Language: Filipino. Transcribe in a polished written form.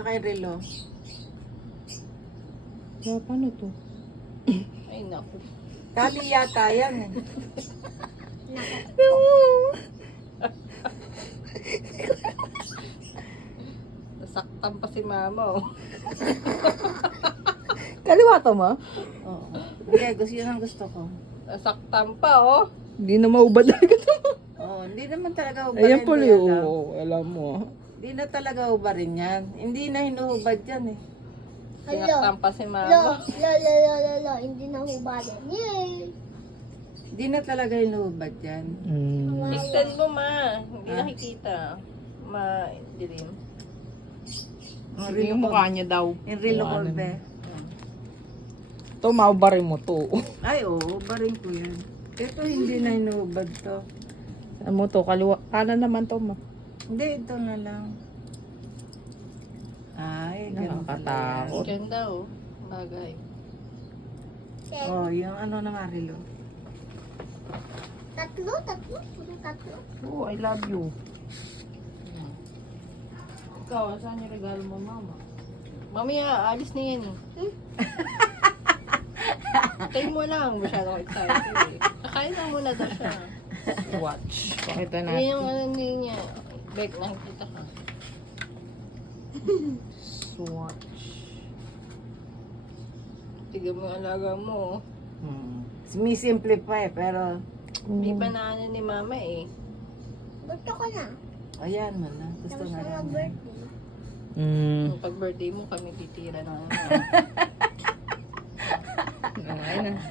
Tsaka yung relo. Paano to? Ay, naku. Tali yata yan eh. Nasaktan pa si mama, oh. Kaliwa to, ma? Oo. Hindi, gusto yun ang gusto ko. Nasaktan pa, oh. Hindi na maubad talaga to. Oo, hindi naman talaga ubarin. Ayan pala di alam. yun. Alam mo. Hindi na talaga ubarin yan. Hindi na hinuhubad yan eh. Sinaktan pa si Lo, mama. lo, hindi na hubalan. Yay! Hindi na talaga hinuhubad yan. Extend mo, ma. Hindi nakikita. Ma-dilim. Ang Yung mukha niya daw. Yung relo ko, Ano. be. To, maubarin mo to. Ay, oo, ubarin ko yan. Ito hindi na hinuhubad to. Saan mo to? Kaliwa. Kanan naman to, ma. Hindi, ito na lang. Ay, ganun pala Nakakatakot. Ganda, oh. Bagay. yan. Oh, yung ano na nga relo. Tatlo. Puro tatlo. Oh, I love you. Ikaw, saan yung regalo mo, mama? Mamaya, alis na yan, eh. Tayo mo lang. Masyadong excited, eh. Kakain lang muna daw siya. Watch. Pakita Yan natin. yung ano niya. Bek, nakikita ka. Swatch. Tignan mo yung alaga mo, oh. Sumi-simplify, pero Hindi pa na ano ni mama, eh. Gusto ko na. ayan mo na. Gusto Tapos nga na rin. birthday. Pag birthday mo, kami titira ng ano. Ayun na.